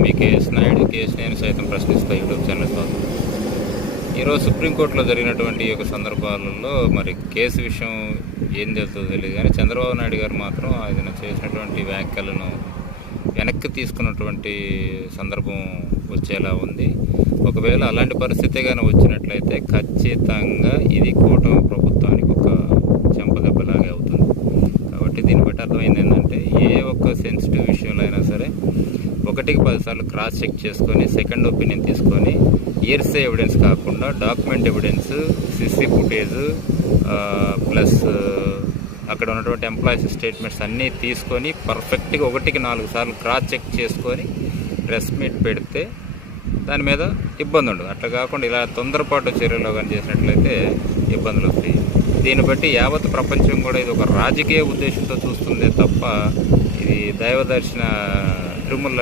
మీ KS Naidu KS నేను సైతం ప్రశ్నిస్తా యూట్యూబ్ ఛానల్ ద్వారా. ఈరోజు సుప్రీంకోర్టులో జరిగినటువంటి ఈ యొక్క సందర్భాలలో మరి కేసు విషయం ఏం తెలుస్తుందో తెలియదు కానీ చంద్రబాబు నాయుడు గారు మాత్రం ఆయన చేసినటువంటి వ్యాఖ్యలను వెనక్కి తీసుకున్నటువంటి సందర్భం వచ్చేలా ఉంది. ఒకవేళ అలాంటి పరిస్థితి కానీ వచ్చినట్లయితే ఖచ్చితంగా ఇది కూటమి ప్రభుత్వానికి ఒక చెంపదెబ్బలాగే అవుతుంది. కాబట్టి దీన్ని బట్టి అర్థమైంది ఏంటంటే ఏ ఒక్క సెన్సిటివ్ విషయంలో అయినా సరే ఒకటికి పదిసార్లు క్రాస్ చెక్ చేసుకొని సెకండ్ ఒపీనియన్ తీసుకొని ఇయర్సే ఎవిడెన్స్ కాకుండా document evidence CC footage plus అక్కడ ఉన్నటువంటి ఎంప్లాయీస్ స్టేట్మెంట్స్ అన్నీ తీసుకొని పర్ఫెక్ట్గా ఒకటికి నాలుగు సార్లు క్రాస్ చెక్ చేసుకొని ప్రెస్ మీట్ పెడితే దాని మీద ఇబ్బంది ఉండదు. అట్లా కాకుండా ఇలా తొందరపాటు చర్యలు కానీ చేసినట్లయితే ఇబ్బందులు వస్తాయి. దీన్ని బట్టి యావత్ ప్రపంచం కూడా ఇది ఒక రాజకీయ ఉద్దేశంతో చూస్తుందే తప్ప ఇది దైవ దర్శన తిరుమల